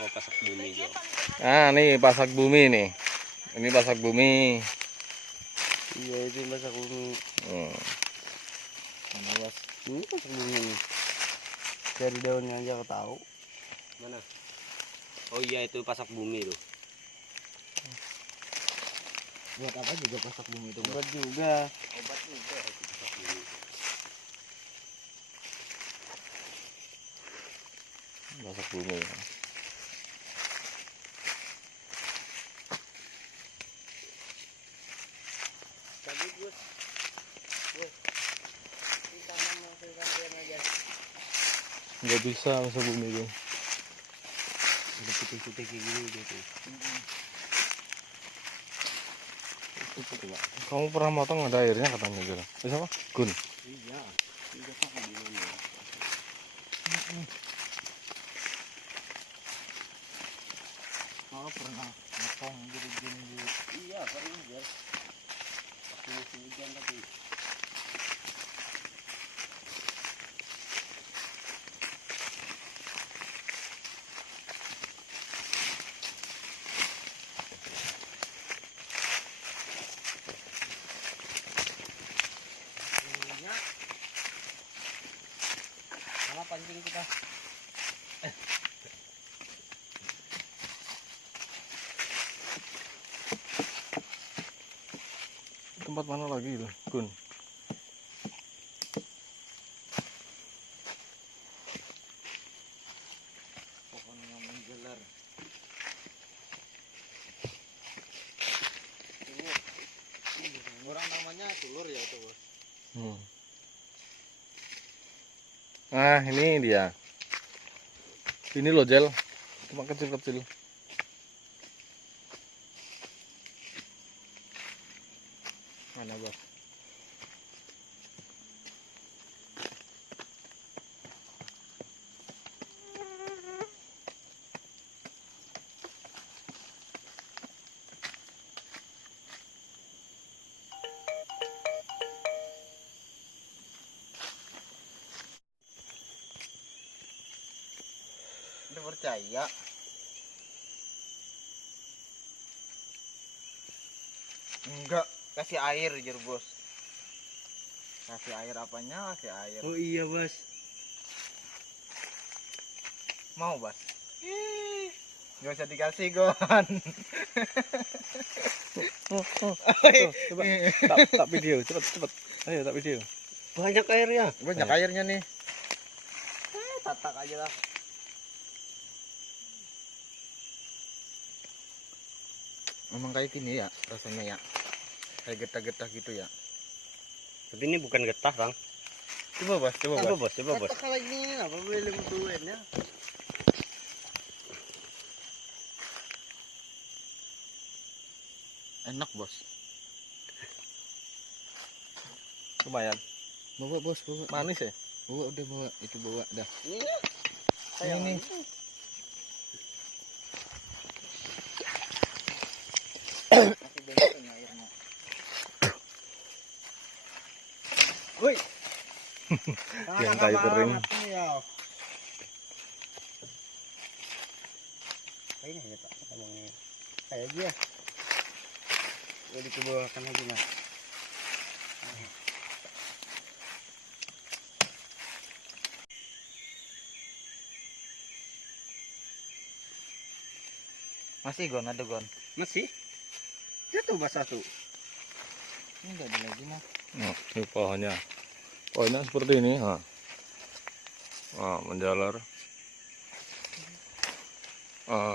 Oh, pasak bumi Jo. Nah, nih pasak bumi nih. Ini pasak bumi. Iya, itu pasak bumi. Mana bos? Ini pasak bumi nih. Dari daunnya aja kau tahu. Mana? Oh iya, itu pasak bumi loh. Buat apa juga pasak bumi itu? Obat juga. Obat juga itu pasak bumi. Pasak bumi. Cabut bos. Bos. Ini tanam langsung sampean aja. Nggak bisa pasak bumi itu. Ada putih-putih kayak gini gitu. Kamu pernah motong ada airnya katanya gitu. Bisa apa? Gun. Iya. Tidak tahu di mana. Kalau pernah motong gini. Iya, sering biar. Waktu musim hujan tapi. Mana pancing kita? Tempat mana lagi itu? Gun. Pohon yang menjelar. Tulur. Orang namanya tulur ya itu bos. Nah, ini dia. Ini loh gel. Cuma kecil-kecil. Mana bos? Udah percaya. Enggak, kasih air jur bos. Kasih air apanya? Kasih air. Oh iya bos. Mau bos? Gak usah dikasih Gon. Coba tak video, cepet. Ayo tak video. Banyak airnya. Banyak airnya nih. Tatak aja lah. Memang kayak gini ya rasanya ya. Kayak getah-getah gitu ya. Tapi ini bukan getah bang. Coba bos. Coba bos. Getah lagi ini apa boleh lembuin ya? Enak bos. Lumayan. Bawa bos, bawa. Manis ya? Bawa udah bawa, itu bawa dah. Ini. Masih banyak airnya. Woi. Yang kayu kering. Ini aja Pak, ngomongnya. Kayak aja. Udah dikebawakan aja mas. Masih Gon, ada Gon. Masih? Jatuh basah tuh. Ini enggak ada lagi mas. Nah, ini pohonnya. Pohonnya seperti ini. Menjalar. Yuk.